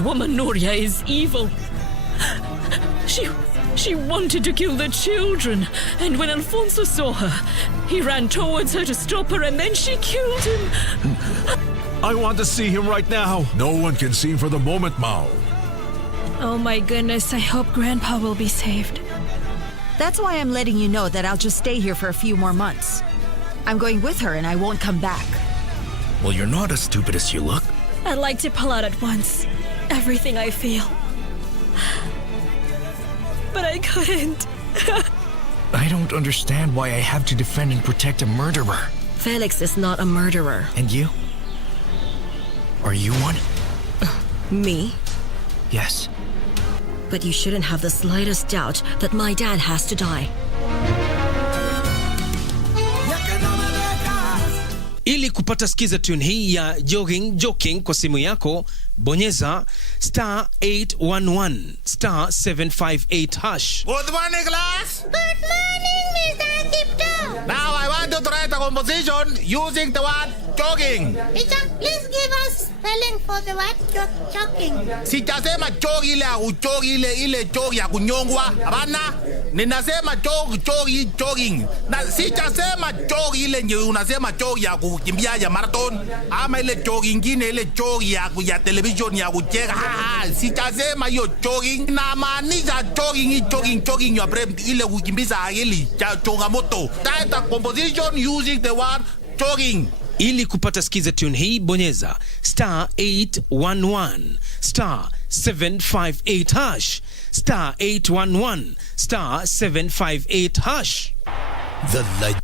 That woman Nuria is evil. She wanted to kill the children, and when Alfonso saw her, he ran towards her to stop her, and then she killed him. I want to see him right now. No one can see him for the moment, Mao. Oh my goodness, I hope Grandpa will be saved. That's why I'm letting you know that I'll just stay here for a few more months. I'm going with her and I won't come back. Well, you're not as stupid as you look. I'd like to pull out at once everything I feel. But I couldn't. I don't understand why I have to defend and protect a murderer. Felix is not a murderer. And you? Are you one? Me? Yes. But you shouldn't have the slightest doubt that my dad has to die. Ili kupata skiza tune hii ya joking kwa simu yako, bonyeza *811 *758#. Good morning, class! Good morning, Mr. Tiptoe! Now I want you to write a composition using the word jogging. Teacher, please give us spelling for the word jogging. Sijasema jog ile jog ya kunyongwa. Hapana, ninasema jogging. Na sijasema jog ile nye unasema jog ya kukimbia ya marathon. Ama ile jog ingine ile jog ya television ya kucheka. Sijasema hiyo jogging. Na maanisha jogging your brain ile kukimbiza akili ya changamoto. Write a composition using the word jogging. Ili kupata skiza tune hii, bonyeza *811 *758#. *811 *758#. The legend.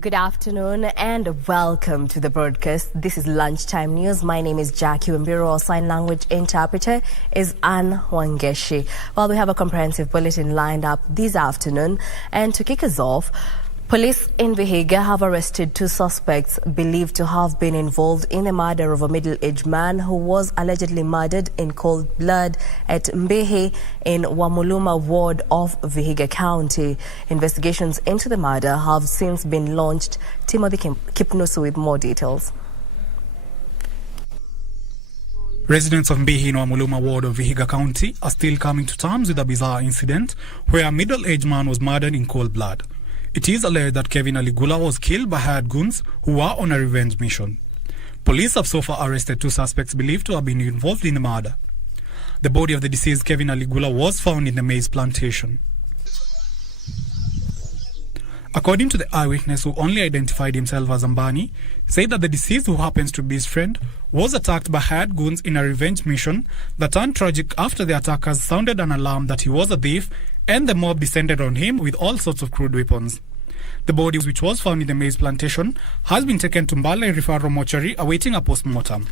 Good afternoon and welcome to the broadcast. This is Lunchtime News. My name is Jackie Wambiro. Our sign language interpreter is Anne Wangeshi. Well, we have a comprehensive bulletin lined up this afternoon. And to kick us off, police in Vihiga have arrested 2 suspects believed to have been involved in the murder of a middle-aged man who was allegedly murdered in cold blood at Mbehi in Wamuluma ward of Vihiga County. Investigations into the murder have since been launched. Timothy Kipnusu with more details. Residents of Mbehi in Wamuluma ward of Vihiga County are still coming to terms with a bizarre incident where a middle-aged man was murdered in cold blood. It is alleged that Kevin Aligula was killed by hired goons who were on a revenge mission. Police have so far arrested 2 suspects believed to have been involved in the murder. The body of the deceased Kevin Aligula was found in the maize plantation. According to the eyewitness, who only identified himself as Ambani, said that the deceased, who happens to be his friend, was attacked by hired goons in a revenge mission that turned tragic after the attackers sounded an alarm that he was a thief, and the mob descended on him with all sorts of crude weapons. The body, which was found in the maize plantation, has been taken to Mbale Referral Mortuary awaiting a post-mortem.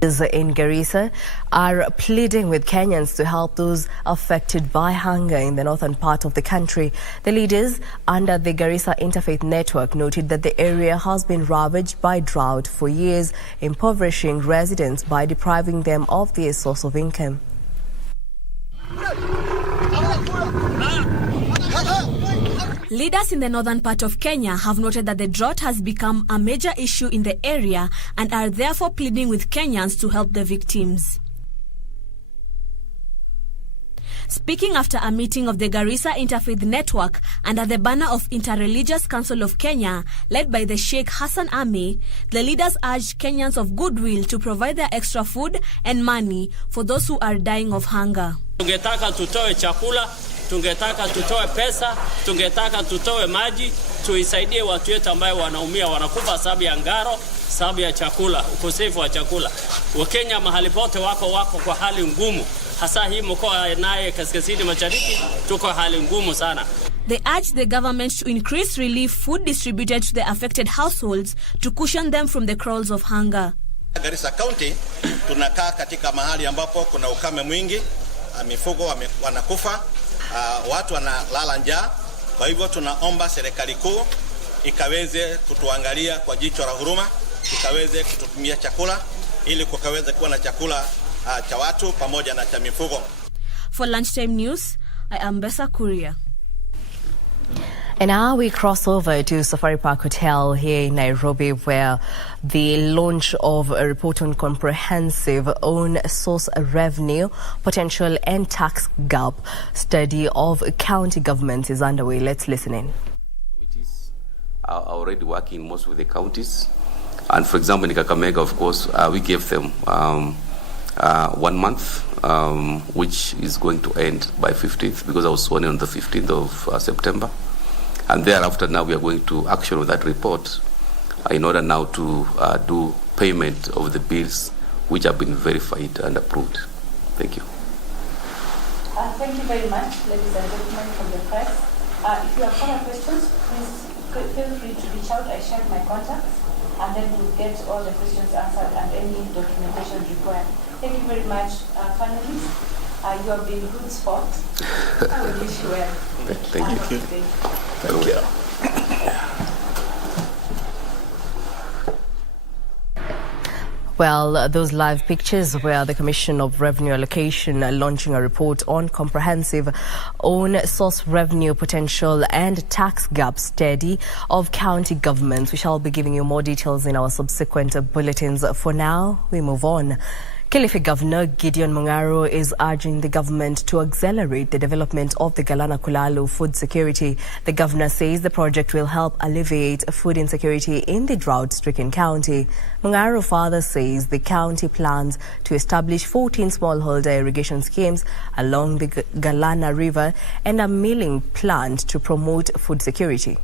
In Garissa are pleading with Kenyans to help those affected by hunger in the northern part of the country. The leaders under the Garissa Interfaith Network noted that the area has been ravaged by drought for years, impoverishing residents by depriving them of their source of income. Leaders in the northern part of Kenya have noted that the drought has become a major issue in the area and are therefore pleading with Kenyans to help the victims. Speaking after a meeting of the Garissa Interfaith Network under the banner of Interreligious Council of Kenya, led by the Sheikh Hassan Ami, the leaders urged Kenyans of goodwill to provide their extra food and money for those who are dying of hunger. Tungetaka tutoe chakula tungetaka tutoe pesa, tungetaka tutoe maji, tuisaidie watu wetu ambao wanaumia, wanakufa sababu ya ngaro, sababu ya chakula, ukosefu wa chakula. Wakenya mahali pote wako kwa hali ngumu. Hasa hii mkoa naye kaskazini mashariki tuko hali ngumu sana. They urge the government to increase relief food distributed to the affected households to cushion them from the crawls of hunger. Garissa County tunakaa katika mahali ambapo kuna ukame mwingi, mifugo wanakufa, watu wanalala njaa. Kwa hivyo tunaomba serikali kuu ikaweze kutuangalia kwa jicho la huruma, ikaweze kututumia chakula ili kukaweze kuwa na chakula cha watu pamoja na cha mifugo. For Lunchtime News, I am Bessa Kuria. And now we cross over to Safari Park Hotel here in Nairobi, where the launch of a report on comprehensive own source revenue, potential and tax gap study of county governments is underway. Let's listen in. Committees are already working most with the counties. And for example, in Kakamega, of course, we gave them 1 month, which is going to end by 15th, because I was sworn in on the 15th of September. And thereafter, now we are going to action with that report in order now to do payment of the bills which have been verified and approved. Thank you. Thank you very much, ladies and gentlemen from the press. If you have further questions, please feel free to reach out. I shared my contacts, and then we'll get all the questions answered and any documentation required. Thank you very much, panelists. You have been good sport. I will wish you well. Thank you. Thank you. Well, those live pictures where the Commission of Revenue Allocation launching a report on comprehensive own source revenue potential and tax gap study of county governments. We shall be giving you more details in our subsequent bulletins. For now, we move on. Kilifi Governor Gideon Mungaro is urging the government to accelerate the development of the Galana Kulalu food security. The governor says the project will help alleviate food insecurity in the drought-stricken county. Mungaro further says the county plans to establish 14 smallholder irrigation schemes along the Galana River and a milling plant to promote food security.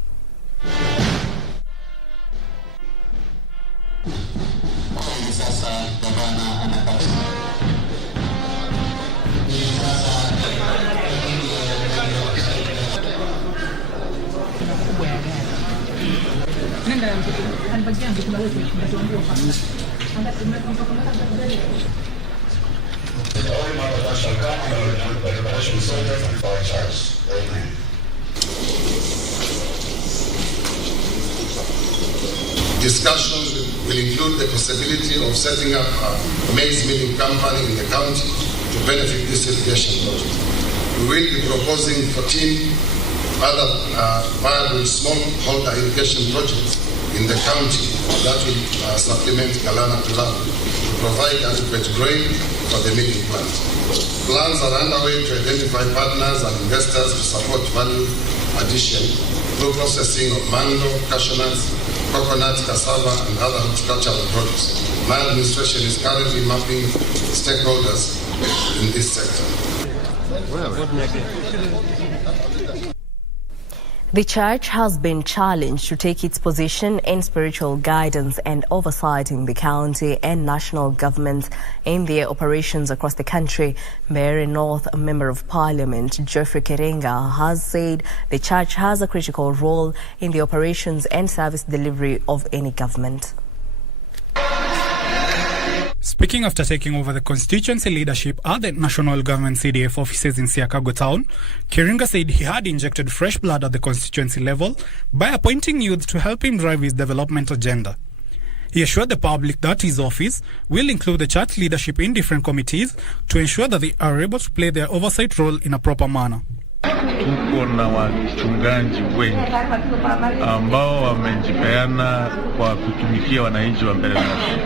Discussions will include the possibility of setting up a maize milling company in the county to benefit this irrigation project. We will be proposing 14 other viable smallholder irrigation projects in the county that will supplement Galana Kulalu to provide adequate grain for the milling plant. Plans are underway to identify partners and investors to support value addition through processing of mango, cashew nuts, coconut, cassava, and other horticultural produce. My administration is currently mapping stakeholders in this sector. The church has been challenged to take its position in spiritual guidance and oversight in the county and national governments in their operations across the country. Mary North Member of Parliament Geoffrey Kerenga has said the church has a critical role in the operations and service delivery of any government. Speaking after taking over the constituency leadership at the National Government CDF offices in Siakago Town, Kiringa said he had injected fresh blood at the constituency level by appointing youth to help him drive his development agenda. He assured the public that his office will include the church leadership in different committees to ensure that they are able to play their oversight role in a proper manner. Tuko na wachungaji wengi ambao wamejipeana kwa kutumikia wananchi wa mbele nasi,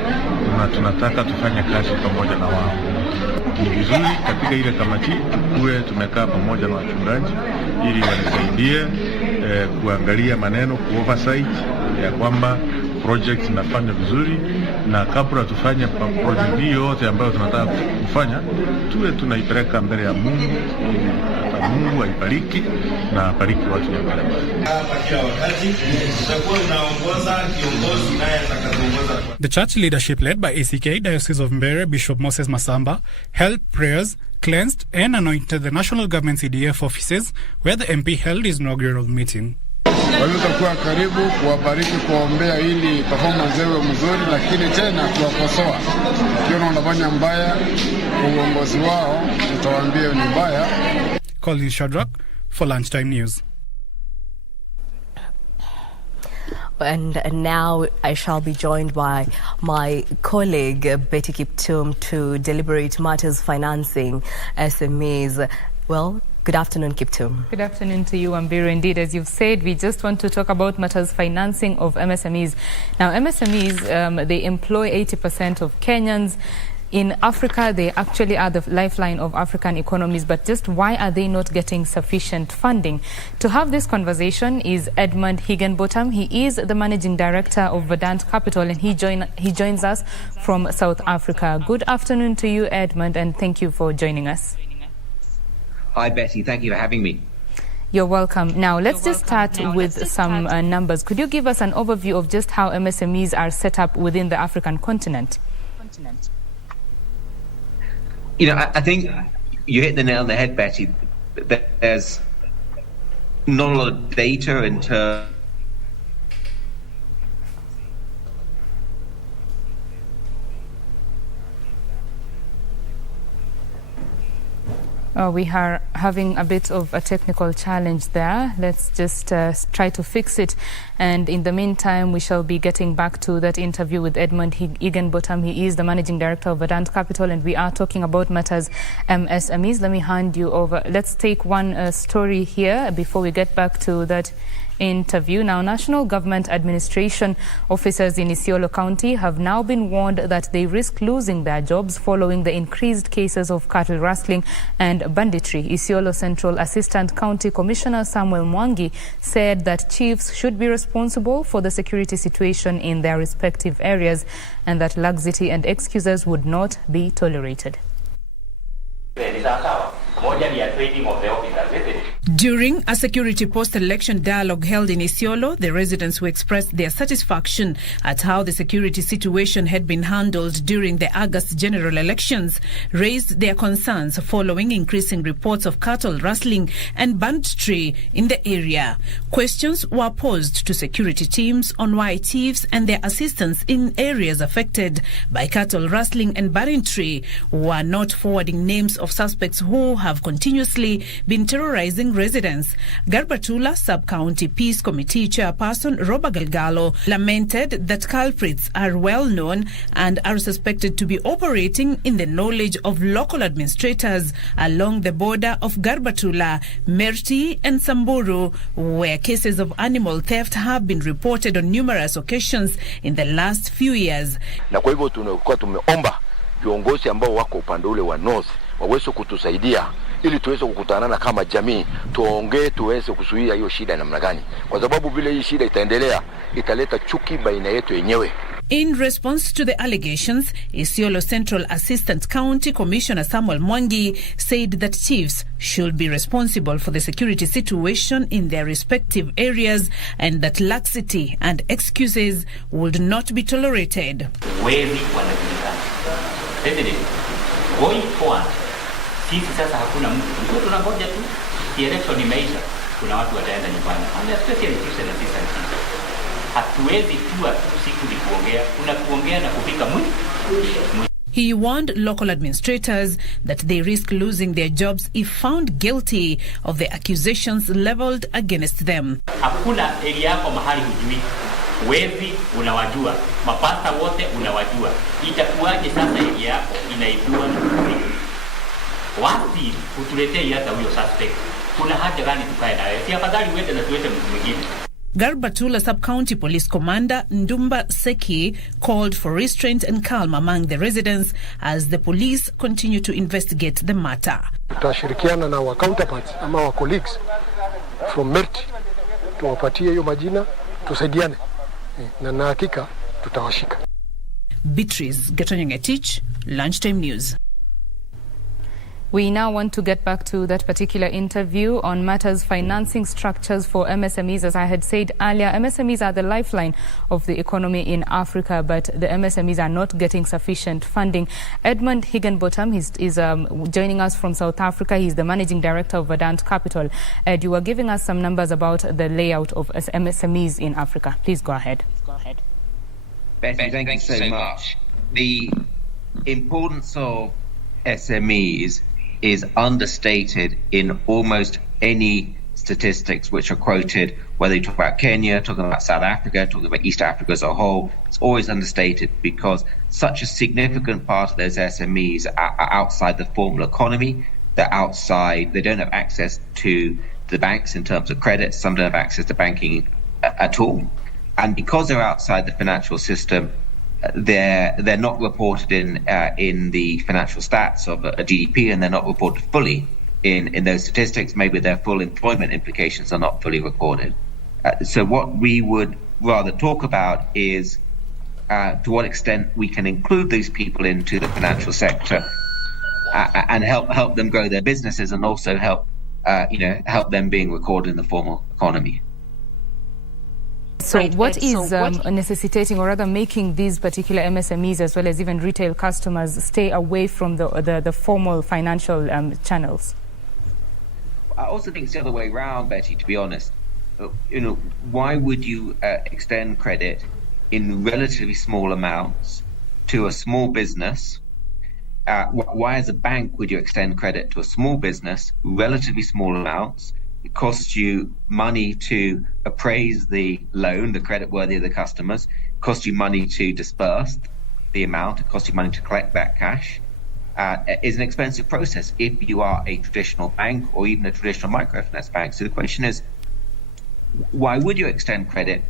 na tunataka tufanye kazi pamoja na wao. Ni vizuri katika ile kamati tukue tumekaa pamoja na wachungaji ili wanisaidie kuangalia maneno, ku oversight ya kwamba project zinafanya vizuri, na kabla tufanye project hii yote ambayo tunataka kufanya, tuwe tunaipeleka mbele ya Mungu, ili hata Mungu aibariki na abariki watu wa mbele. The church leadership led by ACK Diocese of Mbeere Bishop Moses Masamba held prayers, cleansed and anointed the national government CDF offices where the MP held his inaugural meeting. Walitakuwa karibu kuwabariki, kuombea ili performance iwe mzuri, lakini tena kuwakosoa. Ukiona wanafanya mbaya uongozi wao, utawaambia ni mbaya. Colin Shadrack for Lunchtime News. And now I shall be joined by my colleague Betty Kiptum to deliberate matters financing SMEs. Well, good afternoon, Kiptum. Good afternoon to you, Ambiru. Indeed, as you've said, we just want to talk about matters financing of MSMEs. Now, MSMEs, they employ 80% of Kenyans. In Africa, they actually are the lifeline of African economies, but just why are they not getting sufficient funding? To have this conversation is Edmund Higginbotham. He is the managing director of Verdant Capital, and he joins us from South Africa. Good afternoon to you, Edmund, and thank you for joining us. Hi, Betty. Thank you for having me. You're welcome. Now, let's just start with some numbers. Could you give us an overview of just how MSMEs are set up within the African continent? You know, I think you hit the nail on the head, Betty. There's not a lot of data in terms we are having a bit of a technical challenge there. Let's just try to fix it. And in the meantime, we shall be getting back to that interview with Edmund Higginbotham. He is the managing director of Verdant Capital, and we are talking about matters MSMEs. Let me hand you over. Let's take one story here before we get back to that interview. Now, national government administration officers in Isiolo County have now been warned that they risk losing their jobs following the increased cases of cattle rustling and banditry. Isiolo Central Assistant County Commissioner Samuel Mwangi said that chiefs should be responsible for the security situation in their respective areas and that laxity and excuses would not be tolerated. During a security post-election dialogue held in Isiolo, the residents who expressed their satisfaction at how the security situation had been handled during the August general elections raised their concerns following increasing reports of cattle rustling and banditry in the area. Questions were posed to security teams on why chiefs and their assistants in areas affected by cattle rustling and banditry were not forwarding names of suspects who have continuously been terrorizing residents. Garbatula Sub-County Peace Committee Chairperson Roba Galgalo lamented that culprits are well known and are suspected to be operating in the knowledge of local administrators along the border of Garbatula, Merti and Samburu, where cases of animal theft have been reported on numerous occasions in the last few years. Na kwa hivyo tunakuwa tumeomba viongozi ambao wako upande ule wa north waweze kutusaidia ili tuweze kukutanana kama jamii, tuongee, tuweze kuzuia hiyo shida namna gani, kwa sababu vile hii shida itaendelea italeta chuki baina yetu yenyewe. In response to the allegations, Isiolo Central Assistant County Commissioner Samuel Mwangi said that chiefs should be responsible for the security situation in their respective areas and that laxity and excuses would not be tolerated. Going forward, sisi sasa hakuna mtu tunangoja tu election imeisha, kuna watu wataenda nyumbani, and especially chiefs and assistant chiefs. Hatuwezi tu siku ni kuongea, kuna kuongea na kufika mwisho. He warned local administrators that they risk losing their jobs if found guilty of the accusations leveled against them. Hakuna area yako mahali hujui, wezi unawajua, mapasta wote unawajua. Itakuwaje sasa area yako inaibiwa na kuibiwa? Wapi utuletee hata huyo suspect? Kuna haja gani tukae naye? Si afadhali uende na tuwete mtu mwingine. Garbatula Sub-County Police Commander Ndumba Seki called for restraint and calm among the residents as the police continue to investigate the matter. Tutashirikiana na wa counterparts ama wa colleagues from Merti, tuwapatie hiyo majina, tusaidiane na hakika tutawashika. Beatrice Gatonyangetich, Lunchtime News. We now want to get back to that particular interview on matters financing structures for MSMEs. As I had said earlier, MSMEs are the lifeline of the economy in Africa, but the MSMEs are not getting sufficient funding. Edmund Higginbotham is joining us from South Africa. He's the managing director of Verdant Capital. Ed, you were giving us some numbers about the layout of MSMEs in Africa. Please go ahead. Betty, thank you so much. The importance of SMEs is understated in almost any statistics which are quoted, whether you talk about Kenya, talking about South Africa, talking about East Africa as a whole. It's always understated because such a significant part of those SMEs are outside the formal economy. They're outside, they don't have access to the banks in terms of credit. Some don't have access to banking at all. And because they're outside the financial system, they're not reported in the financial stats of a GDP, and they're not reported fully in those statistics. Maybe their full employment implications are not fully recorded. So what we would rather talk about is to what extent we can include these people into the financial sector and help them grow their businesses, and also help them being recorded in the formal economy. So what is necessitating, or rather making these particular MSMEs as well as even retail customers stay away from the formal financial channels? I also think it's the other way around, Betty, to be honest. Why would you extend credit in relatively small amounts to a small business? Why as a bank would you extend credit to a small business, relatively small amounts? It costs you money to appraise the loan, the creditworthy of the customers. It costs you money to disperse the amount. It costs you money to collect that cash. It's an expensive process if you are a traditional bank or even a traditional microfinance bank. So the question is, why would you extend credit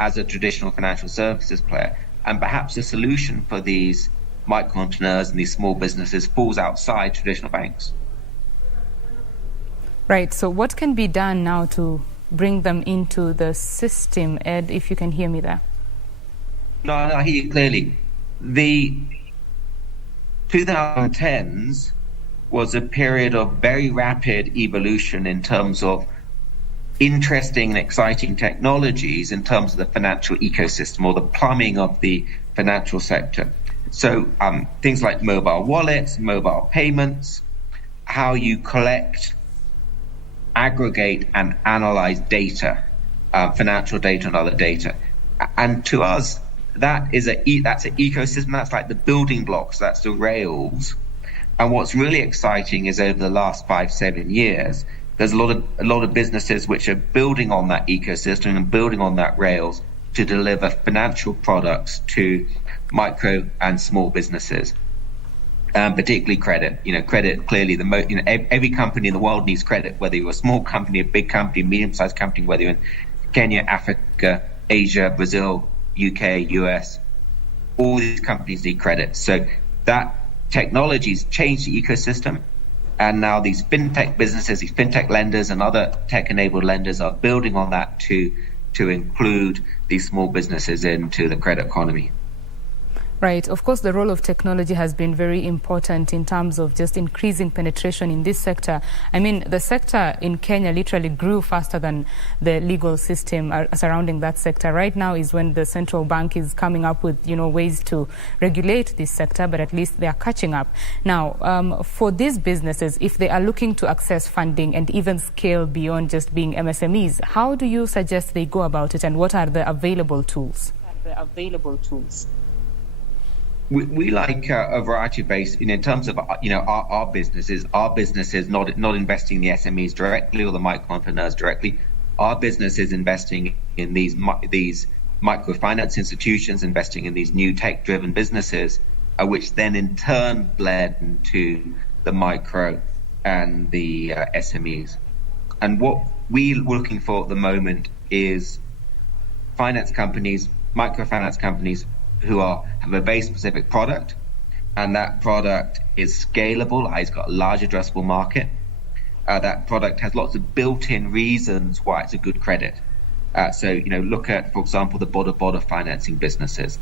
as a traditional financial services player? And perhaps the solution for these micro entrepreneurs and these small businesses falls outside traditional banks. Right, so what can be done now to bring them into the system? Ed, if you can hear me there. No, I hear you clearly. The 2010s was a period of very rapid evolution in terms of interesting and exciting technologies in terms of the financial ecosystem or the plumbing of the financial sector. So things like mobile wallets, mobile payments, how you collect, aggregate and analyze data, financial data and other data. And to us, that's an ecosystem. That's like the building blocks, that's the rails. And what's really exciting is over the last 5-7 years, there's a lot of businesses which are building on that ecosystem and building on that rails to deliver financial products to micro and small businesses. Particularly credit. Credit clearly every company in the world needs credit, whether you're a small company, a big company, medium-sized company, whether you're in Kenya, Africa, Asia, Brazil, UK, US. All these companies need credit. So that technology's changed the ecosystem, and now these fintech businesses, these fintech lenders and other tech-enabled lenders are building on that to include these small businesses into the credit economy. Right. Of course, the role of technology has been very important in terms of just increasing penetration in this sector. I mean, the sector in Kenya literally grew faster than the legal system surrounding that sector. Right now is when the central bank is coming up with, ways to regulate this sector, but at least they are catching up. Now, for these businesses, if they are looking to access funding and even scale beyond just being MSMEs, how do you suggest they go about it, and what are the available tools? We like a variety of ways in terms of our businesses not investing in the SMEs directly or the micro entrepreneurs directly. Our business is investing in these microfinance institutions, investing in these new tech-driven businesses, which then in turn led into the micro and the SMEs. And what we're looking for at the moment is finance companies, microfinance companies who have a very specific product, and that product is scalable, it's got a large addressable market. That product has lots of built-in reasons why it's a good credit. So, look at, for example, the border financing businesses.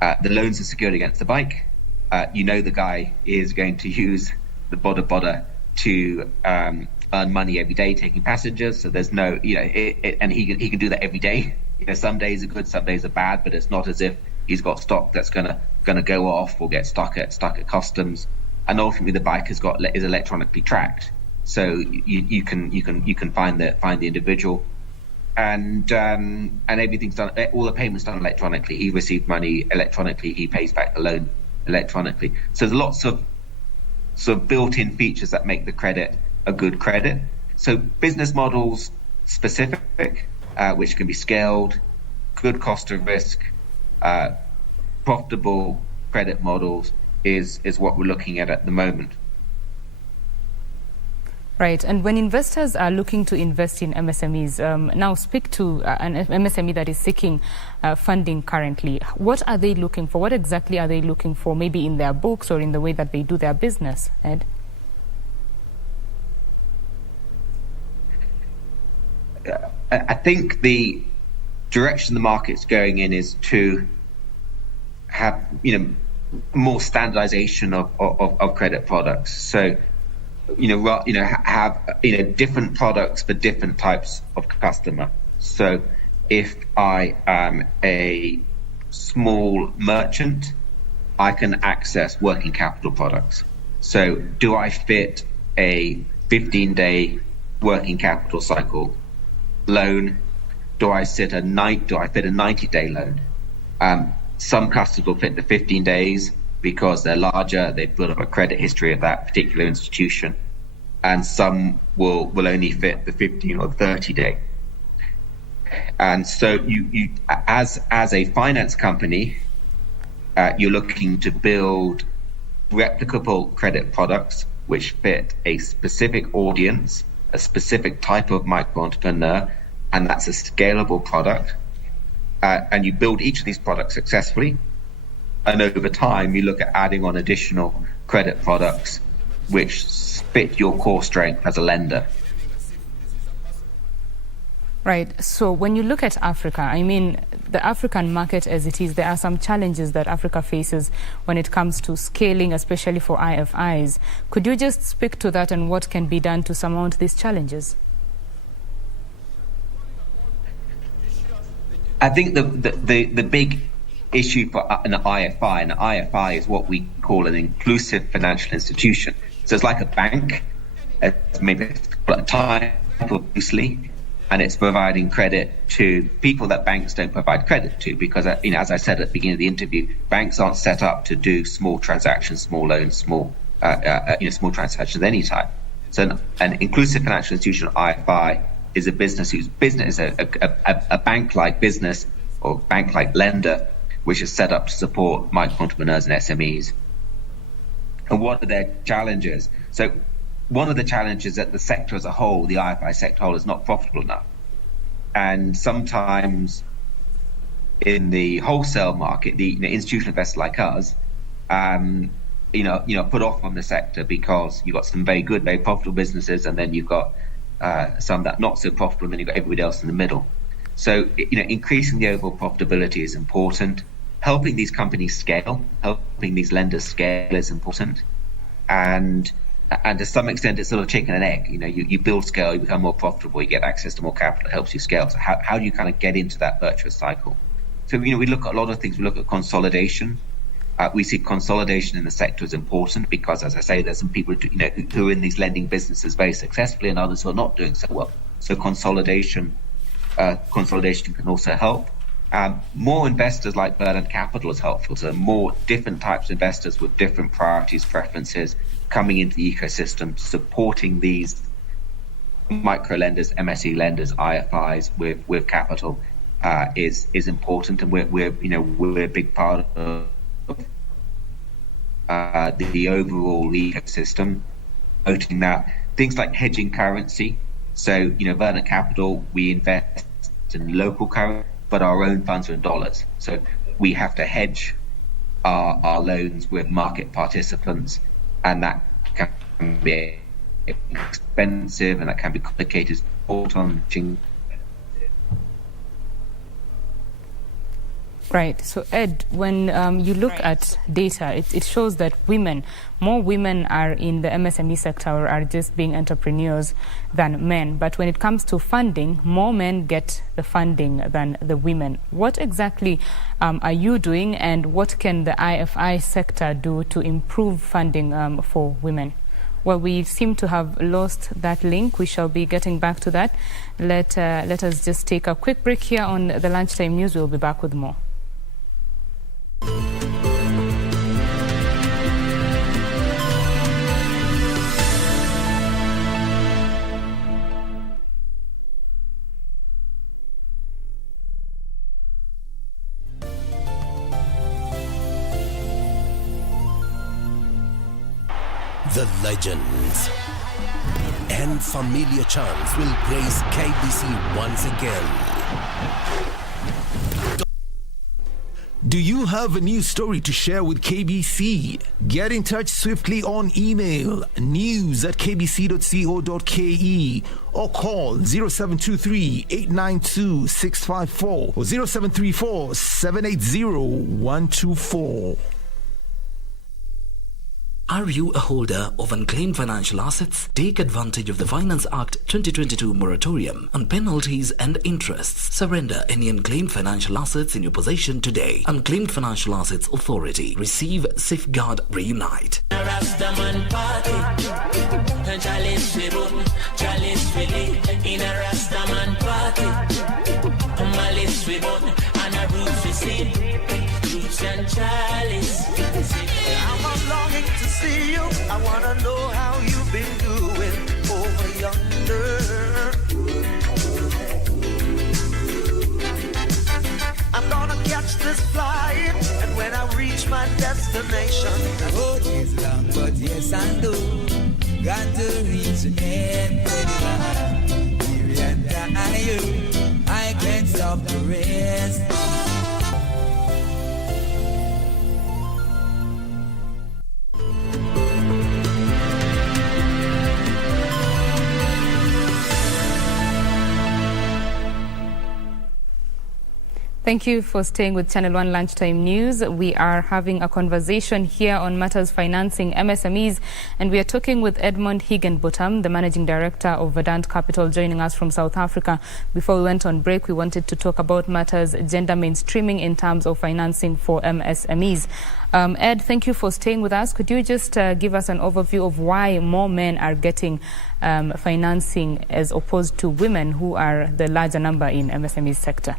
The loans are secured against the bike. The guy is going to use the border to earn money every day taking passengers. So there's no, and he can do that every day. Some days are good, some days are bad, but it's not as if he's got stock that's gonna go off or get stuck at customs. And ultimately, the bike is electronically tracked, so you can find the individual, and everything's done. All the payments done electronically. He received money electronically. He pays back the loan electronically. So there's lots of sort of built-in features that make the credit a good credit. So business models specific, which can be scaled, good cost of risk, profitable credit models is what we're looking at the moment. Right, and when investors are looking to invest in MSMEs, now speak to an MSME that is seeking funding currently. What are they looking for? What exactly are they looking for, maybe in their books or in the way that they do their business, Ed? I think the direction the market's going in is to have, more standardization of credit products. So, have different products for different types of customer. So, if I am a small merchant, I can access working capital products. So, do I fit a 15-day working capital cycle loan? Do I fit a 90-day loan? Some customers will fit the 15 days because they're larger, they've built up a credit history of that particular institution, and some will only fit the 15 or 30-day. And so you as a finance company, you're looking to build replicable credit products which fit a specific audience, a specific type of micro-entrepreneur, and that's a scalable product. And you build each of these products successfully, and over time you look at adding on additional credit products which fit your core strength as a lender. Right. So when you look at Africa, I mean, the African market as it is, there are some challenges that Africa faces when it comes to scaling, especially for IFIs. Could you just speak to that and what can be done to surmount these challenges? I think the big issue for an IFI is what we call an inclusive financial institution. So it's like a bank, maybe a type of loosely, and it's providing credit to people that banks don't provide credit to, because as I said at the beginning of the interview, banks aren't set up to do small transactions, small loans, small transactions of any type. So an inclusive financial institution, IFI, is a business whose business is a bank-like business or bank-like lender, which is set up to support micro-entrepreneurs and SMEs. And what are their challenges? So one of the challenges is that the sector as a whole, the IFI sector whole, is not profitable enough. And sometimes in the wholesale market, the institutional investors like us, put off on the sector because you've got some very good, very profitable businesses, and then you've got some that are not so profitable, and then you've got everybody else in the middle. So, increasing the overall profitability is important. Helping these companies scale, helping these lenders scale is important. And to some extent, it's sort of chicken and egg. You build scale, you become more profitable, you get access to more capital, it helps you scale. So how do you kind of get into that virtuous cycle? So, we look at a lot of things. We look at consolidation. We see consolidation in the sector is important because, as I say, there's some people who are in these lending businesses very successfully, and others who are not doing so well. So consolidation can also help. More investors like Verdant Capital is helpful. So more different types of investors with different priorities, preferences coming into the ecosystem, supporting these micro lenders, MSE lenders, IFIs with capital is important, and we're a big part of the overall ecosystem, noting that things like hedging currency. So, Verdant Capital, we invest in local currency, but our own funds are in dollars. So we have to hedge our loans with market participants, and that can be expensive and that can be complicated. Right. So, Ed, when you look at data, it shows that more women are in the MSME sector or are just being entrepreneurs than men. But when it comes to funding, more men get the funding than the women. What exactly are you doing, and what can the IFI sector do to improve funding for women? Well, we seem to have lost that link. We shall be getting back to that. Let us just take a quick break here on the Lunchtime News. We'll be back with more. The legends and familiar charms will grace KBC once again. Do you have a news story to share with KBC? Get in touch swiftly on email news@kbc.co.ke or call 0723 892 654 or 0734 780 124. Are you a holder of unclaimed financial assets? Take advantage of the Finance Act 2022 moratorium on penalties and interests. Surrender any unclaimed financial assets in your possession today. Unclaimed Financial Assets Authority. Receive, safeguard, reunite. I'm longing to see you. I wanna know how you've been doing over yonder. I'm gonna catch this flight, and when I reach my destination, the road is long, but yes I know, got to reach the end. Here and I can't stop the rest. Thank you for staying with Channel 1 Lunchtime News. We are having a conversation here on matters financing MSMEs, and we are talking with Edmund Higginbotham, the Managing Director of Verdant Capital, joining us from South Africa. Before we went on break, we wanted to talk about matters gender mainstreaming in terms of financing for MSMEs. Ed, thank you for staying with us. Could you just give us an overview of why more men are getting financing as opposed to women, who are the larger number in MSME sector?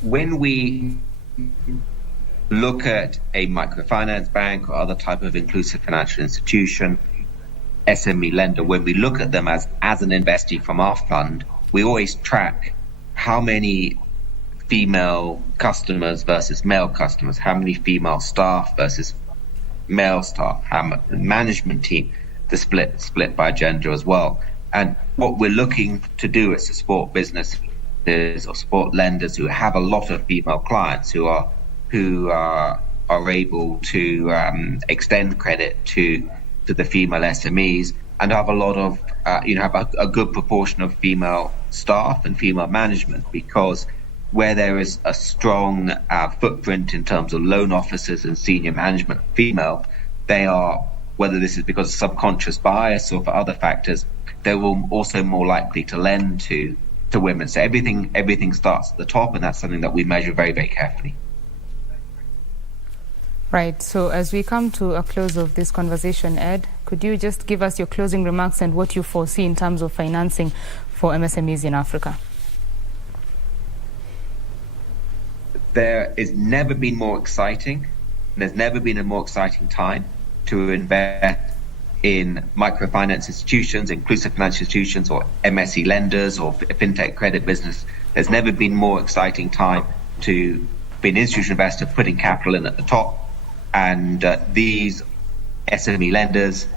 When we look at a microfinance bank or other type of inclusive financial institution, SME lender, when we look at them as an investee from our fund, we always track how many female customers versus male customers, how many female staff versus male staff, how much the management team, the split by gender as well. And what we're looking to do is to support business or support lenders who have a lot of female clients who are able to extend credit to the female SMEs and have a lot of have a good proportion of female staff and female management, because where there is a strong footprint in terms of loan officers and senior management female, they are, whether this is because of subconscious bias or for other factors, they will also more likely to lend to women. So everything starts at the top, and that's something that we measure very, very carefully. Right. So as we come to a close of this conversation, Ed, could you just give us your closing remarks and what you foresee in terms of financing for MSMEs in Africa? There has never been more exciting, and there's never been a more exciting time to invest in microfinance institutions, inclusive financial institutions, or MSE lenders, or fintech credit business. There's never been more exciting time to be an institutional investor putting capital in at the top. And these SME lenders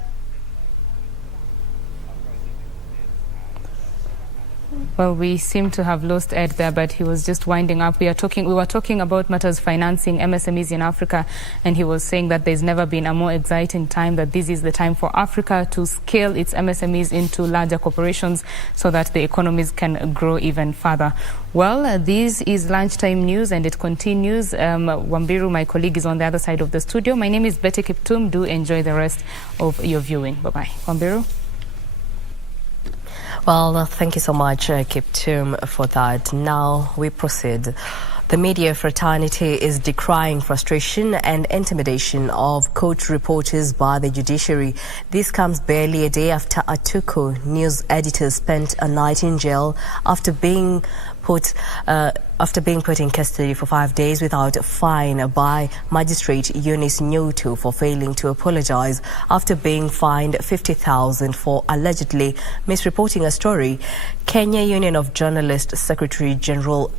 Well, we seem to have lost Ed there, but he was just winding up. We were talking about matters financing MSMEs in Africa, and he was saying that there's never been a more exciting time, that this is the time for Africa to scale its MSMEs into larger corporations so that the economies can grow even further. Well, this is Lunchtime News, and it continues. Wambiru, my colleague, is on the other side of the studio. My name is Betty Kiptum. Do enjoy the rest of your viewing. Bye-bye. Wambiru? Well, thank you so much, Kiptum, for that. Now we proceed. The media fraternity is decrying frustration and intimidation of court reporters by the judiciary. This comes barely a day after Atuku news editor spent a night in jail after being put in custody for 5 days without a fine by Magistrate Eunice Nyotu for failing to apologize after being fined 50,000 for allegedly misreporting a story. Kenya Union of Journalists Secretary General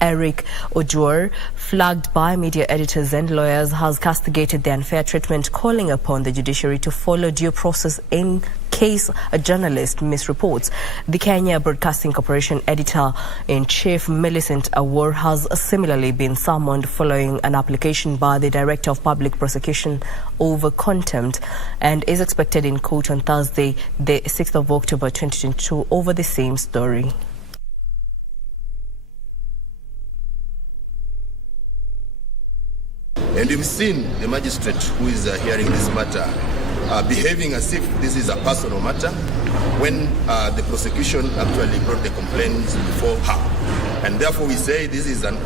Eric Oduor, flagged by media editors and lawyers, has castigated the unfair treatment, calling upon the judiciary to follow due process in case a journalist misreports. The Kenya Broadcasting Corporation editor-in-chief Millicent Awor has similarly been summoned following an application by the Director of Public Prosecution over contempt, and is expected in court on Thursday, the 6th of October 2022, over the same story. And we've seen the magistrate who is hearing this matter behaving as if this is a personal matter when the prosecution actually brought the complaints before her. And therefore we say this is an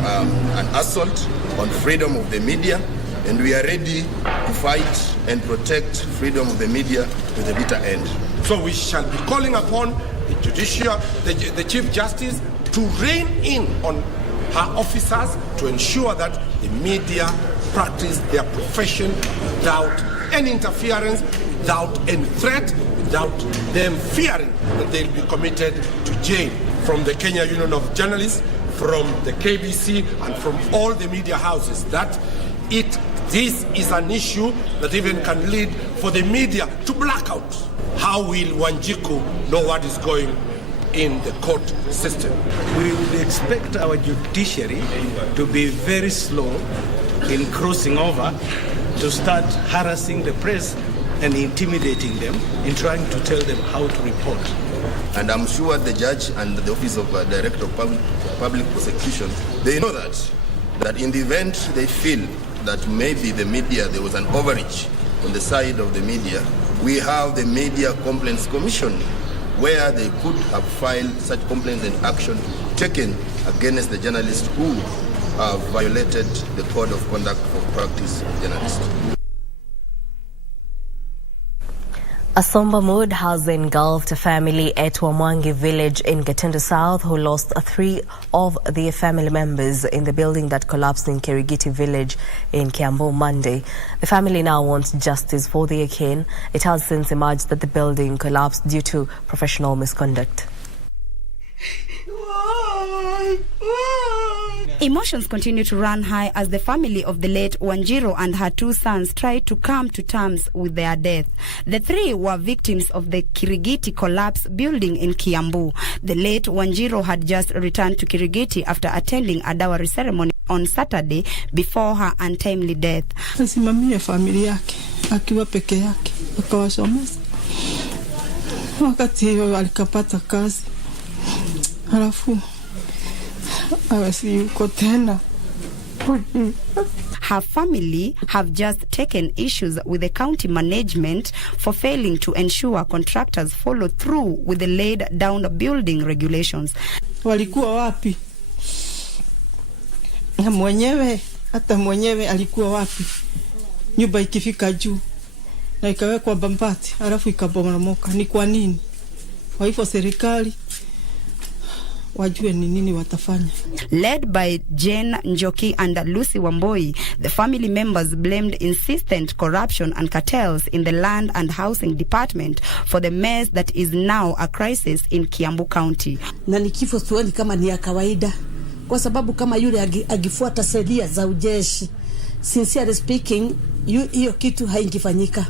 assault on freedom of the media, and we are ready to fight and protect freedom of the media to the bitter end. So we shall be calling upon the Chief Justice to rein in on her officers to ensure that the media practice their profession without any interference, without any threat, without them fearing that they'll be committed to jail. From the Kenya Union of Journalists, from the KBC, and from all the media houses, that this is an issue that even can lead for the media to black out. How will Wanjiku know what is going in the court system? We would expect our judiciary to be very slow in crossing over to start harassing the press and intimidating them in trying to tell them how to report. And I'm sure the judge and the Office of Director of Public Prosecution, they know that in the event they feel that maybe the media, there was an overreach on the side of the media, we have the Media Complaints Commission, where they could have filed such complaints and action taken against the journalists who have violated the Code of Conduct for Practice of Journalists. A somber mood has engulfed a family at Wamwangi village in Gatundu South who lost 3 of their family members in the building that collapsed in Kirigiti village in Kiambu Monday. The family now wants justice for their kin. It has since emerged that the building collapsed due to professional misconduct. Emotions continue to run high as the family of the late Wanjiru and her 2 sons try to come to terms with their death. The 3 were victims of the Kirigiti collapse building in Kiambu. The late Wanjiru had just returned to Kirigiti after attending a dowry ceremony on Saturday before her untimely death. Asimamia familia yake akiwa peke yake akawasomesha. Wakati alikapata kazi halafu her family have just taken issues with the county management for failing to ensure contractors follow through with the laid down building regulations. Walikuwa wapi? Hata mwenyewe alikuwa wapi? Nyumba ikifika juu na ikawekwa bambati alafu ikabomoka. Ni kwa nini? Kwa hivyo serikali wajue ni nini watafanya. Led by Jane Njoki and Lucy Wamboi, the family members blamed insistent corruption and cartels in the land and housing department for the mess that is now a crisis in Kiambu County. Na ni kifo sioni kama ni ya kawaida, kwa sababu kama yule agifuata sheria za ujeshi, sincerely speaking, hiyo kitu haingefanyika.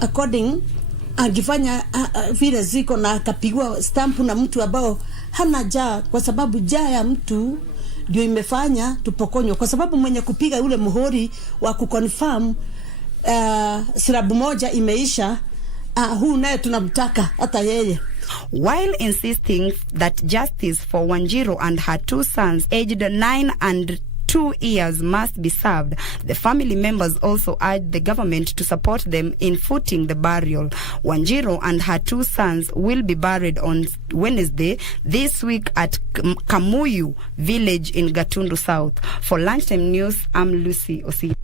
According angefanya vile ziko na akapigwa stampu na mtu ambao hana njaa, kwa sababu njaa ya mtu ndio imefanya tupokonywa, kwa sababu mwenye kupiga ule muhuri wa kuconfirm silabu moja imeisha, huu naye tunamtaka hata yeye. While insisting that justice for Wanjiru and her 2 sons aged 9 and 2 years must be served, the family members also urged the government to support them in footing the burial. Wanjiru and her 2 sons will be buried on Wednesday this week at Kamuyu village in Gatundu South. For Lunchtime News, I'm Lucy Osi.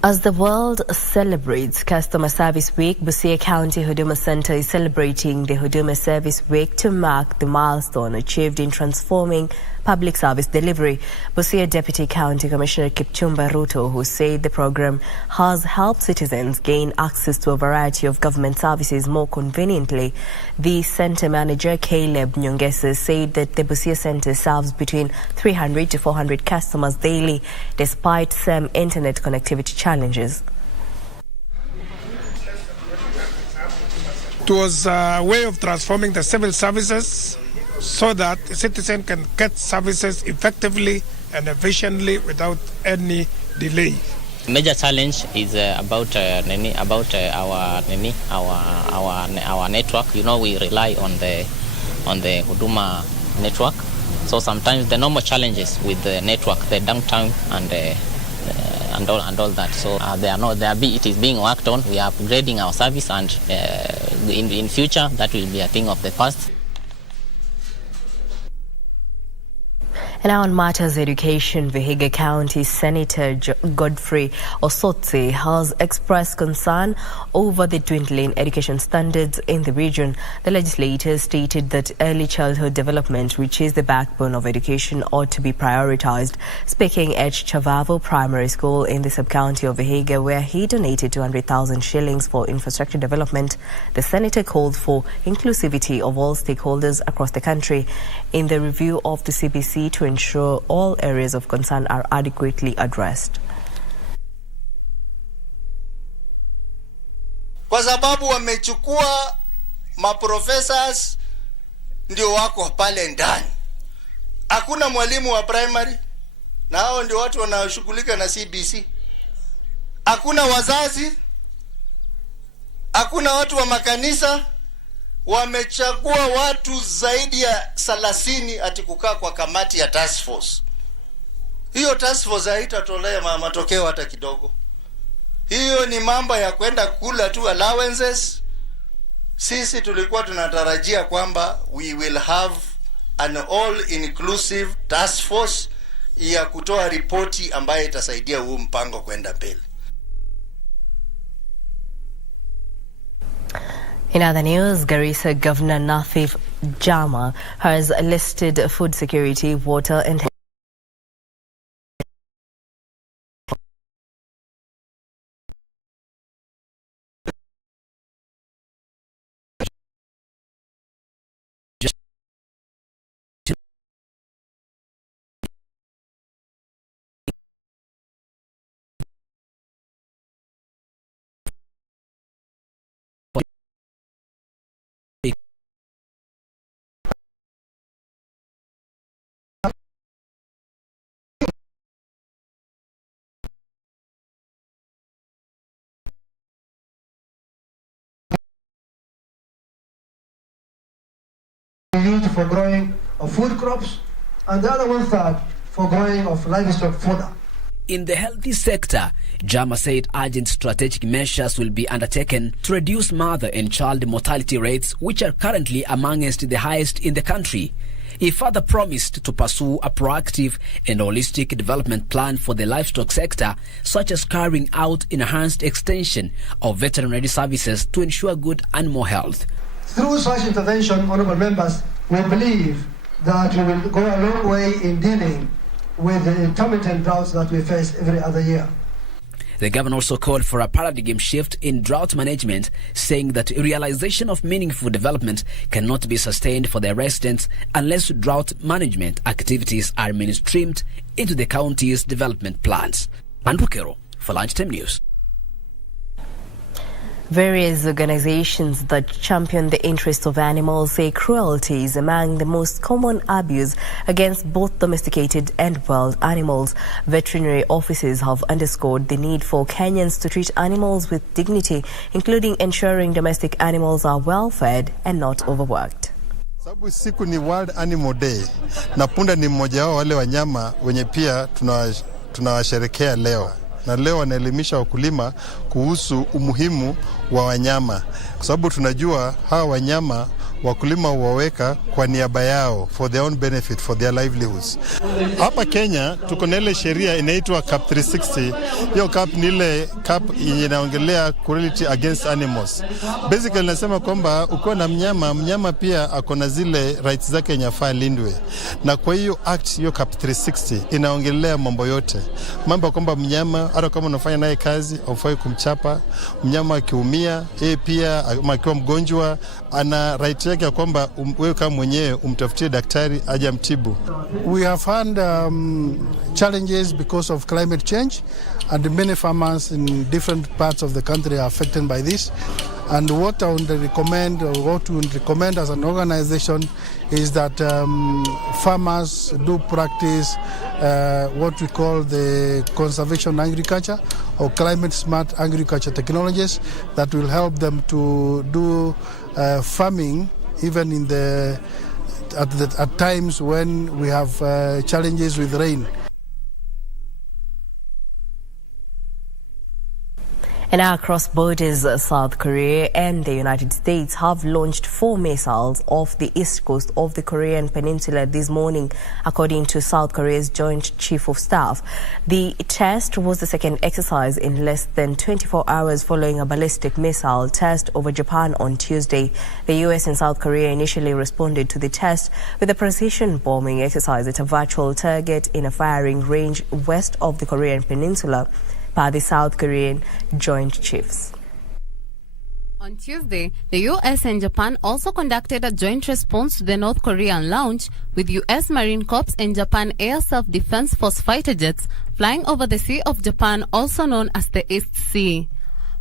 As the world celebrates Customer Service Week, Busia County Huduma Center is celebrating the Huduma Service Week to mark the milestone achieved in transforming public service delivery. Busia Deputy County Commissioner Kipchumba Ruto, who said the program has helped citizens gain access to a variety of government services more conveniently. The center manager, Caleb Nyongesa, said that the Busia Center serves between 300 to 400 customers daily, despite some internet connectivity challenges. It was a way of transforming the civil services so that the citizen can get services effectively and efficiently without any delay. Major challenge is about our network. You know, we rely on the Huduma network. So sometimes the normal challenges with the network, the downtime and all that. So it is being worked on. We are upgrading our service, and in future that will be a thing of the past. And now on matters education, Vihiga County Senator Godfrey Osotse has expressed concern over the dwindling education standards in the region. The legislator stated that early childhood development, which is the backbone of education, ought to be prioritized. Speaking at Chavavo Primary School in the sub-county of Vihiga, where he donated 200,000 shillings for infrastructure development, the senator called for inclusivity of all stakeholders across the country in the review of the CBC to ensure all areas of concern are adequately addressed. Kwa sababu wamechukua maprofessors ndio wako pale ndani. Hakuna mwalimu wa primary na hao ndio watu wanaoshughulika na CBC. Hakuna wazazi, hakuna watu wa makanisa. Wamechagua watu zaidi ya 30 ati kukaa kwa kamati ya task force. Hiyo task force haitatolea matokeo hata kidogo. Hiyo ni mambo ya kwenda kula tu allowances. Sisi tulikuwa tunatarajia kwamba we will have an all-inclusive task force ya kutoa ripoti ambayo itasaidia huu mpango kwenda mbele. In other news, Garissa Governor Nathif Jama has listed food security, water and used for growing of food crops, and the other 1/3 for growing of livestock fodder. In the healthy sector, Jama said urgent strategic measures will be undertaken to reduce mother and child mortality rates, which are currently amongst the highest in the country. He further promised to pursue a proactive and holistic development plan for the livestock sector, such as carrying out enhanced extension of veterinary services to ensure good animal health. Through such intervention, honorable members, we believe that we will go a long way in dealing with the intermittent droughts that we face every other year. The governor also called for a paradigm shift in drought management, saying that realization of meaningful development cannot be sustained for the residents unless drought management activities are mainstreamed into the county's development plans. Andrew Kero for Lunchtime News. Various organizations that champion the interests of animals say cruelty is among the most common abuse against both domesticated and wild animals. Veterinary offices have underscored the need for Kenyans to treat animals with dignity, including ensuring domestic animals are well fed and not overworked. Sababu siku ni World Animal Day na punda ni mmoja wao wale wanyama wenye pia tunawasherekea leo. Na leo wanaelimisha wakulima kuhusu umuhimu wa wanyama, kwa sababu tunajua hawa wanyama wakulima huwaweka kwa niaba yao, for their own benefit, for their livelihoods. Hapa Kenya tuko na ile sheria inaitwa Cap 360. Hiyo cap ni ile cap inaongelea cruelty against animals. Basically nasema kwamba ukiwa na mnyama pia ako na zile rights zake nyafaa lindwe. Na kwa hiyo act, hiyo Cap 360 inaongelea mambo yote. Mambo kwamba mnyama hata kama unafanya naye kazi haufai kumchapa. Mnyama akiumia, yeye pia akiwa mgonjwa ana right yake ya kwamba wewe kama mwenyewe umtafutie daktari aje amtibu. We have had challenges because of climate change, and many farmers in different parts of the country are affected by this. And what I would recommend, or what we would recommend as an organization, is that farmers do practice what we call the conservation agriculture or climate smart agriculture technologies that will help them to do farming even in at times when we have challenges with rain. And now across borders, South Korea and the United States have launched 4 missiles off the east coast of the Korean peninsula this morning, according to South Korea's Joint Chief of Staff. The test was the second exercise in less than 24 hours following a ballistic missile test over Japan on Tuesday. The US and South Korea initially responded to the test with a precision bombing exercise at a virtual target in a firing range west of the Korean peninsula, by the South Korean Joint Chiefs. On Tuesday, the U.S. and Japan also conducted a joint response to the North Korean launch, with U.S. Marine Corps and Japan Air Self-Defense Force fighter jets flying over the Sea of Japan, also known as the East Sea.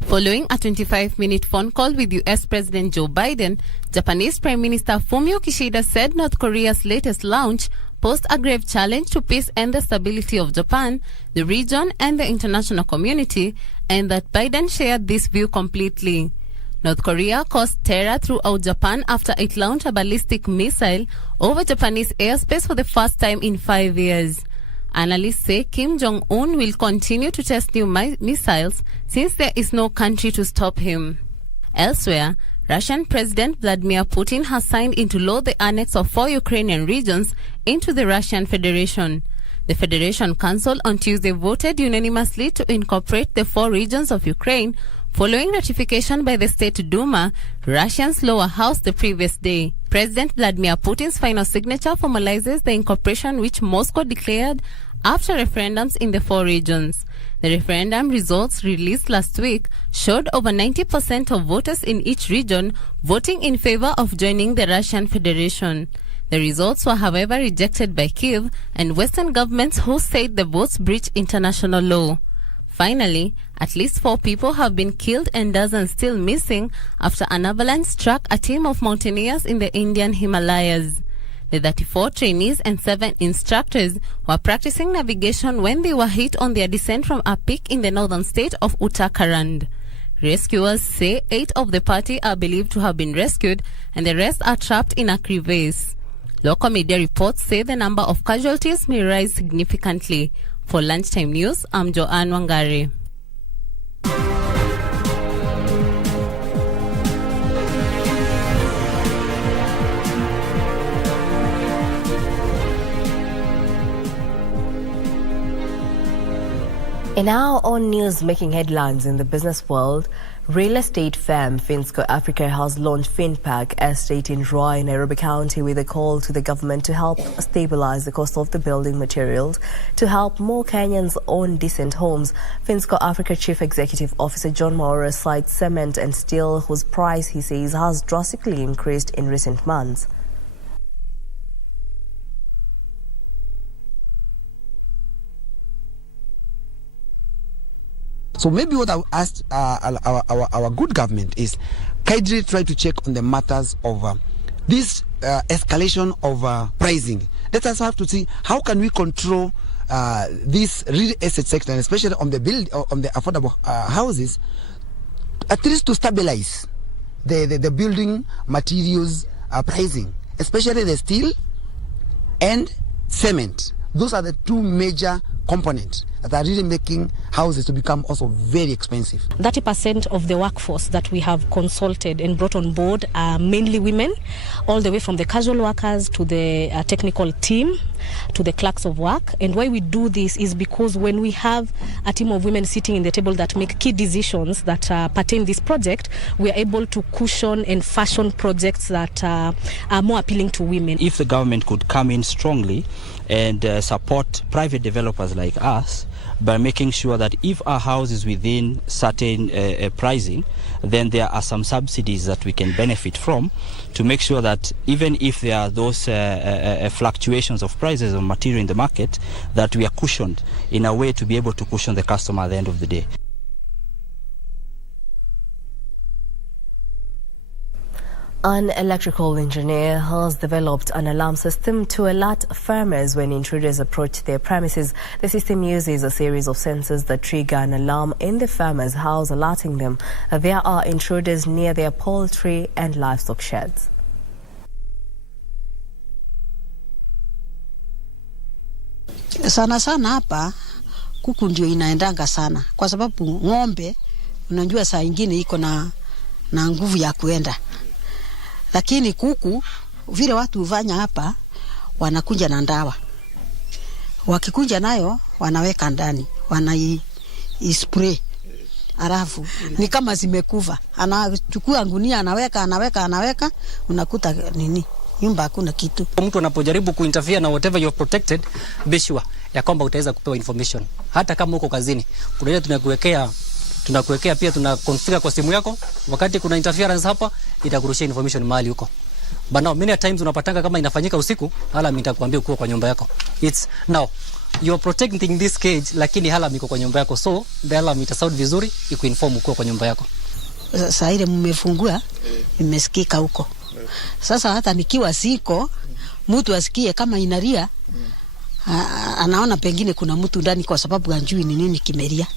Following a 25-minute phone call with U.S. President Joe Biden, Japanese Prime Minister Fumio Kishida said North Korea's latest launch posed a grave challenge to peace and the stability of Japan, the region, and the international community, and that Biden shared this view completely. North Korea caused terror throughout Japan after it launched a ballistic missile over Japanese airspace for the first time in 5 years. Analysts say Kim Jong-un will continue to test new missiles since there is no country to stop him. Elsewhere, Russian President Vladimir Putin has signed into law the annex of 4 Ukrainian regions into the Russian Federation. The Federation Council on Tuesday voted unanimously to incorporate the 4 regions of Ukraine, following ratification by the State Duma, Russia's lower house, the previous day. President Vladimir Putin's final signature formalizes the incorporation, which Moscow declared after referendums in the 4 regions. The referendum results released last week showed over 90% of voters in each region voting in favor of joining the Russian Federation. The results were, however, rejected by Kyiv and Western governments, who said the votes breach international law. Finally, at least 4 people have been killed and dozens still missing after an avalanche struck a team of mountaineers in the Indian Himalayas. The 34 trainees and 7 instructors were practicing navigation when they were hit on their descent from a peak in the northern state of Uttarakhand. Rescuers say 8 of the party are believed to have been rescued and the rest are trapped in a crevasse. Local media reports say the number of casualties may rise significantly. For Lunchtime News, I'm Joanne Wangari. And now on news making headlines in the business world, real estate firm Finsco Africa has launched Finpark Estate in Roy, Nairobi County, with a call to the government to help stabilize the cost of the building materials to help more Kenyans own decent homes. Finsco Africa Chief Executive Officer John Maura cites cement and steel, whose price, he says, has drastically increased in recent months. So maybe what I asked our good government is kindly try to check on the matters of this escalation of pricing. Let us have to see how can we control this real estate sector, and especially on the affordable houses, at least to stabilize the building materials pricing, especially the steel and cement. Those are the two major components that are really making houses to become also very expensive. 30% of the workforce that we have consulted and brought on board are mainly women, all the way from the casual workers to the technical team to the clerks of work. And why we do this is because when we have a team of women sitting in the table that make key decisions that pertain this project, we are able to cushion and fashion projects that are more appealing to women. If the government could come in strongly and support private developers like us by making sure that if our house is within certain pricing, then there are some subsidies that we can benefit from to make sure that even if there are those fluctuations of prices of material in the market, that we are cushioned in a way to be able to cushion the customer at the end of the day. An electrical engineer has developed an alarm system to alert farmers when intruders approach their premises. The system uses a series of sensors that trigger an alarm in the farmer's house, alerting them there are intruders near their poultry and livestock sheds. Sana hapa kuku ndio inaendanga sana kwa sababu ng'ombe unajua saa nyingine iko na nguvu ya kuenda. Lakini kuku vile watu ufanya hapa wanakunja na ndawa. Wakikunja nayo wanaweka ndani, wanaispray. Alafu ni kama zimekufa. Anachukua ngunia anaweka unakuta nini? Nyumba hakuna kitu. Mtu anapojaribu kuinterfere na whatever you are protected, be sure ya kwamba utaweza kupewa information. Hata kama uko kazini, kuna ile tunakuwekea pia tunaconfigure kwa simu yako, wakati kuna interference hapa itakurushia information mahali huko. But now many times unapatanga kama inafanyika usiku, alarm itakwambia uko kwa nyumba yako. It's now you are protecting this cage, lakini alarm iko kwa nyumba yako, so the alarm itasound vizuri ikuinform uko kwa nyumba yako. Sasa ile mmefungua imesikika huko. Sasa hata nikiwa siko mtu asikie kama inalia, anaona pengine kuna mtu ndani kwa sababu anjui ni nini kimelia.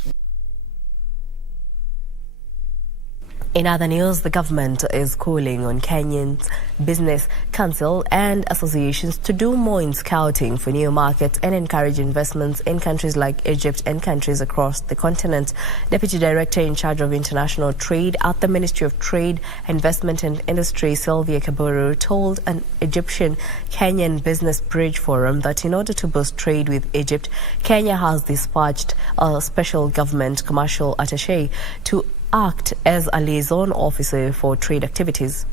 In other news, the government is calling on Kenyan's business council and associations to do more in scouting for new markets and encourage investments in countries like Egypt and countries across the continent. Deputy Director in charge of international trade at the Ministry of Trade, Investment and Industry, Sylvia Kaburu, told an Egyptian-Kenyan business bridge forum that in order to boost trade with Egypt, Kenya has dispatched a special government commercial attaché to act as a liaison officer for trade activities.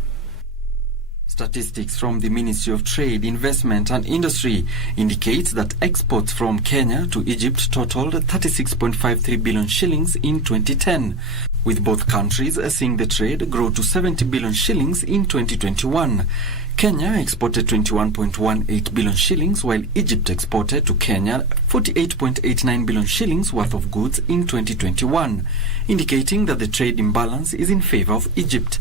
Statistics from the Ministry of Trade, Investment and Industry indicates that exports from Kenya to Egypt totaled 36.53 billion shillings in 2010, with both countries seeing the trade grow to 70 billion shillings in 2021. Kenya exported 21.18 billion shillings, while Egypt exported to Kenya 48.89 billion shillings worth of goods in 2021, indicating that the trade imbalance is in favor of Egypt.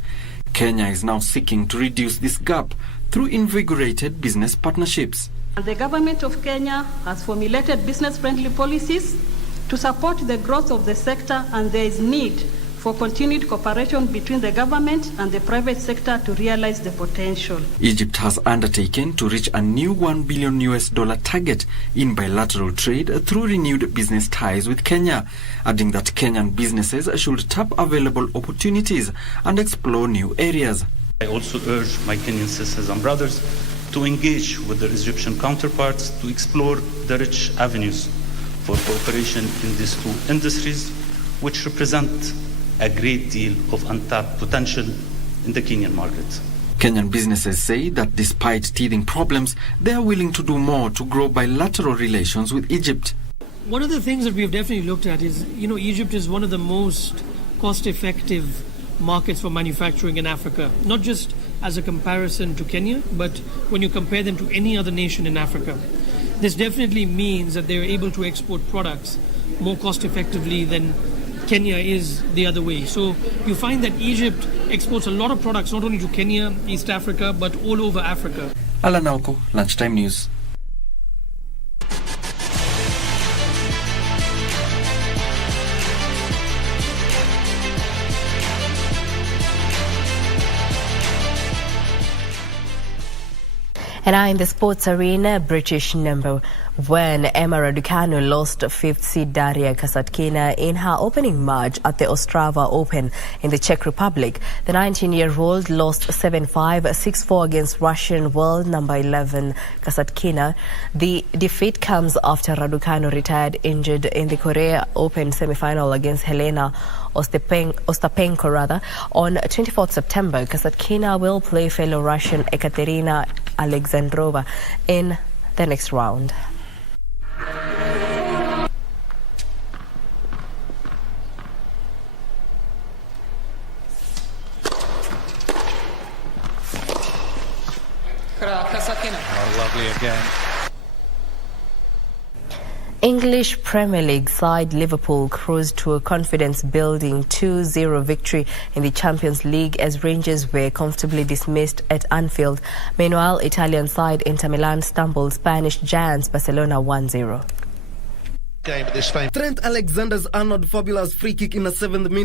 Kenya is now seeking to reduce this gap through invigorated business partnerships. The government of Kenya has formulated business-friendly policies to support the growth of the sector, and there is need for continued cooperation between the government and the private sector to realize the potential. Egypt has undertaken to reach a new $1 billion target in bilateral trade through renewed business ties with Kenya, adding that Kenyan businesses should tap available opportunities and explore new areas. I also urge my Kenyan sisters and brothers to engage with their Egyptian counterparts to explore the rich avenues for cooperation in these two industries, which represent a great deal of untapped potential in the Kenyan market. Kenyan businesses say that despite teething problems, they are willing to do more to grow bilateral relations with Egypt. One of the things that we've definitely looked at is, Egypt is one of the most cost-effective markets for manufacturing in Africa, not just as a comparison to Kenya, but when you compare them to any other nation in Africa. This definitely means that they're able to export products more cost-effectively than Kenya is the other way. So you find that Egypt exports a lot of products not only to Kenya, East Africa, but all over Africa. Alan Alco, Lunchtime News. And now in the sports arena, British number one Emma Raducanu lost fifth seed Daria Kasatkina in her opening match at the Ostrava Open in the Czech Republic. The 19-year-old lost 7-5, 6-4 against Russian world number 11 Kasatkina. The defeat comes after Raducanu retired injured in the Korea Open semi-final against Helena Ostapenko on 24th September. Kasatkina will play fellow Russian Ekaterina Alexandrova in the next round. Oh, lovely again. English Premier League side Liverpool cruised to a confidence-building 2-0 victory in the Champions League as Rangers were comfortably dismissed at Anfield. Meanwhile, Italian side Inter Milan stumbled Spanish giants Barcelona 1-0. Trent Alexander-Arnold fabulous free kick in the 7th minute